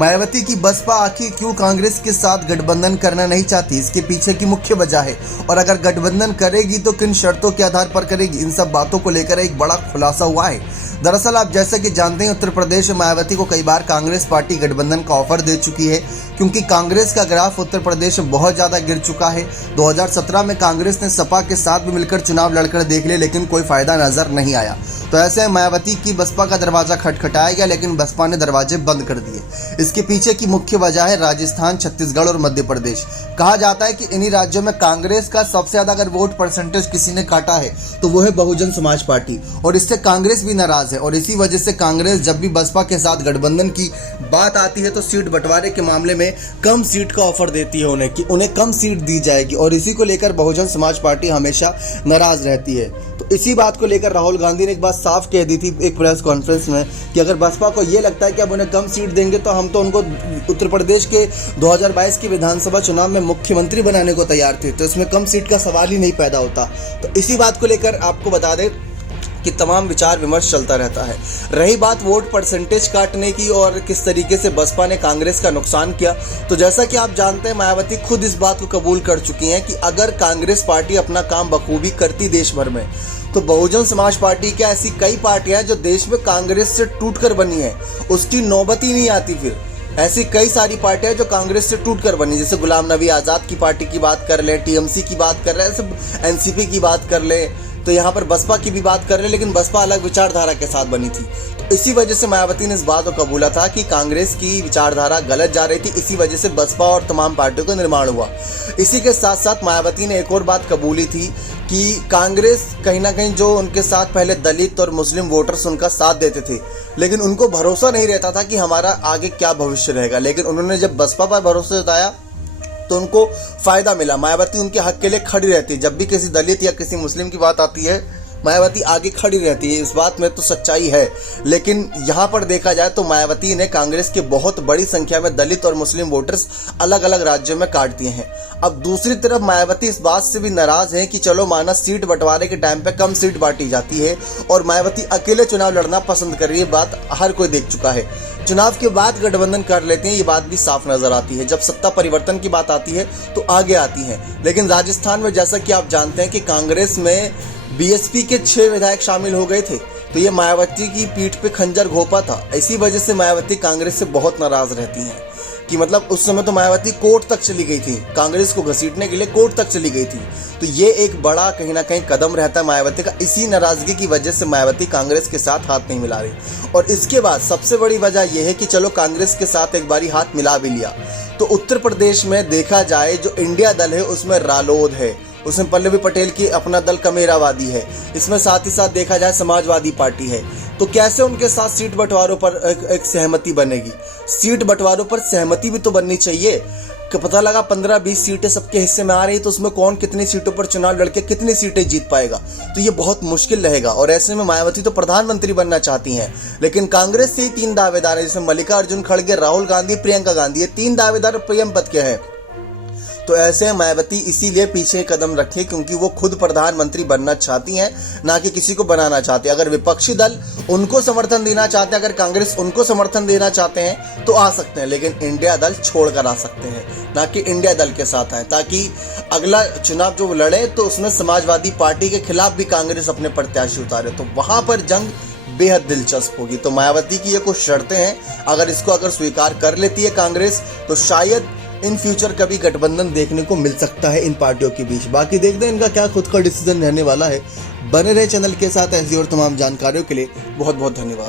मायावती की बसपा आखिर क्यों कांग्रेस के साथ गठबंधन करना नहीं चाहती, इसके पीछे की मुख्य वजह है और अगर गठबंधन करेगी तो किन शर्तों के आधार पर करेगी, इन सब बातों को लेकर एक बड़ा खुलासा हुआ है। दरअसल आप जैसा कि जानते हैं, उत्तर प्रदेश में मायावती को कई बार कांग्रेस पार्टी गठबंधन का ऑफर दे चुकी है, क्योंकि कांग्रेस का ग्राफ उत्तर प्रदेश में बहुत ज़्यादा गिर चुका है। 2017 में कांग्रेस ने सपा के साथ भी मिलकर चुनाव लड़कर देख लिया, लेकिन कोई फायदा नजर नहीं आया। तो ऐसे मायावती की बसपा का दरवाजा खटखटाया गया, लेकिन बसपा ने दरवाजे बंद कर दिए। इसके पीछे की मुख्य वजह है राजस्थान, छत्तीसगढ़ और मध्य प्रदेश। कहा जाता है कि इन्हीं राज्यों में कांग्रेस का सबसे ज्यादा अगर वोट परसेंटेज किसी ने काटा है तो वो है बहुजन समाज पार्टी, और इससे कांग्रेस भी नाराज है। और इसी वजह से कांग्रेस जब भी बसपा के साथ गठबंधन की बात आती है तो सीट बंटवारे के मामले में कम सीट का ऑफर देती है उन्हें, कि उन्हें कम सीट दी जाएगी, और इसी को लेकर बहुजन समाज पार्टी हमेशा नाराज रहती है। तो इसी बात को लेकर राहुल गांधी ने एक बात साफ कह दी थी एक प्रेस कॉन्फ्रेंस में कि अगर बसपा को ये लगता है कि अब उन्हें कम सीट देंगे तो हम तो उनको उत्तर प्रदेश के 2022 के विधानसभा चुनाव में मुख्यमंत्री बनाने को तैयार थे, तो इसमें कम सीट का सवाल ही नहीं पैदा होता। तो इसी बात को लेकर आपको बता दें कि तमाम विचार विमर्श चलता रहता है। रही बात वोट परसेंटेज काटने की और किस तरीके से बसपा ने कांग्रेस का नुकसान किया, तो जैसा कि आप जानते हैं, मायावती खुद इस बात को कबूल कर चुकी हैं कि अगर कांग्रेस पार्टी अपना काम बखूबी करती देश भर में, तो बहुजन समाज पार्टी क्या ऐसी कई पार्टियां जो देश में कांग्रेस से टूटकर बनी है, उसकी नौबत ही नहीं आती। फिर ऐसी कई सारी पार्टियां जो कांग्रेस से टूटकर बनी, जैसे गुलाम नबी आज़ाद की पार्टी की बात कर ले, टीएमसी की बात कर ले, एनसीपी की बात कर ले, तो यहाँ पर बसपा की भी बात कर ले, लेकिन बसपा अलग विचारधारा के साथ बनी थी। तो इसी वजह से मायावती ने इस बात को कबूला था कि कांग्रेस की विचारधारा गलत जा रही थी, इसी वजह से बसपा और तमाम पार्टियों का निर्माण हुआ। इसी के साथ साथ मायावती ने एक और बात कबूली थी कि कांग्रेस कहीं ना कहीं जो उनके साथ पहले दलित और मुस्लिम वोटर्स उनका साथ देते थे, लेकिन उनको भरोसा नहीं रहता था कि हमारा आगे क्या भविष्य रहेगा। लेकिन उन्होंने जब बसपा पर भरोसा जताया तो उनको फायदा मिला। मायावती उनके हक के लिए खड़ी रहती है, जब भी किसी दलित या किसी मुस्लिम की बात आती है मायावती आगे खड़ी रहती है। इस बात में तो सच्चाई है, लेकिन यहाँ पर देखा जाए तो मायावती ने कांग्रेस के बहुत बड़ी संख्या में दलित और मुस्लिम वोटर्स अलग अलग राज्यों में काट दिए हैं। अब दूसरी तरफ मायावती इस बात से भी नाराज है कि चलो माना सीट बंटवारे के टाइम पे कम सीट बांटी जाती है और मायावती अकेले चुनाव लड़ना पसंद कर रही है। बात हर कोई देख चुका है। चुनाव के बाद गठबंधन कर लेते हैं, ये बात भी साफ नजर आती है। जब सत्ता परिवर्तन की बात आती है तो आगे आती है। लेकिन राजस्थान में जैसा कि आप जानते हैं कि कांग्रेस में बीएसपी के 6 विधायक शामिल हो गए थे, तो ये मायावती की पीठ पे खंजर घोंपा था। इसी वजह से मायावती कांग्रेस से बहुत नाराज रहती हैं कि मतलब उस समय तो मायावती कोर्ट तक चली गई थी, कांग्रेस को घसीटने के लिए कोर्ट तक चली गई थी। तो ये एक बड़ा कहीं ना कहीं कदम रहता है मायावती का। इसी नाराजगी की वजह से मायावती कांग्रेस के साथ हाथ नहीं मिला रही। और इसके बाद सबसे बड़ी वजह यह है कि चलो कांग्रेस के साथ एक बारी हाथ मिला भी लिया, तो उत्तर प्रदेश में देखा जाए जो इंडिया दल है उसमें रालोद है, उसमें पल्लवी पटेल की अपना दल कमेरावादी है, इसमें साथ ही साथ देखा जाए समाजवादी पार्टी है। तो कैसे उनके साथ सीट बंटवारों पर एक सहमति बनेगी? सीट बंटवारों पर सहमति भी तो बननी चाहिए कि पता लगा 15-20 सीटें सबके हिस्से में आ रही, तो उसमें कौन कितनी सीटों पर चुनाव लड़के कितनी सीटें जीत पाएगा, तो ये बहुत मुश्किल रहेगा। और ऐसे में मायावती तो प्रधानमंत्री बनना चाहती हैं, लेकिन कांग्रेस से ही 3 दावेदार है, जिसमें मल्लिकार्जुन खड़गे, राहुल गांधी, प्रियंका गांधी, ये 3 दावेदार पीएम पद के हैं। तो ऐसे मायावती इसीलिए पीछे कदम रखे क्योंकि वो खुद प्रधानमंत्री बनना चाहती हैं, ना कि किसी को बनाना चाहती है। अगर विपक्षी दल उनको समर्थन देना चाहते हैं, अगर कांग्रेस उनको समर्थन देना चाहते हैं तो आ सकते हैं, लेकिन इंडिया दल छोड़कर आ सकते हैं, ना कि इंडिया दल के साथ आए, ताकि अगला चुनाव जो लड़े तो उसमें समाजवादी पार्टी के खिलाफ भी कांग्रेस अपने प्रत्याशी उतारे, तो वहां पर जंग बेहद दिलचस्प होगी। तो मायावती की ये कुछ शर्तें हैं, अगर स्वीकार कर लेती है कांग्रेस तो शायद इन फ्यूचर कभी गठबंधन देखने को मिल सकता है इन पार्टियों के बीच। बाकी देखते हैं इनका क्या खुद का डिसीजन रहने वाला है। बने रहे चैनल के साथ ऐसी और तमाम जानकारियों के लिए बहुत बहुत धन्यवाद।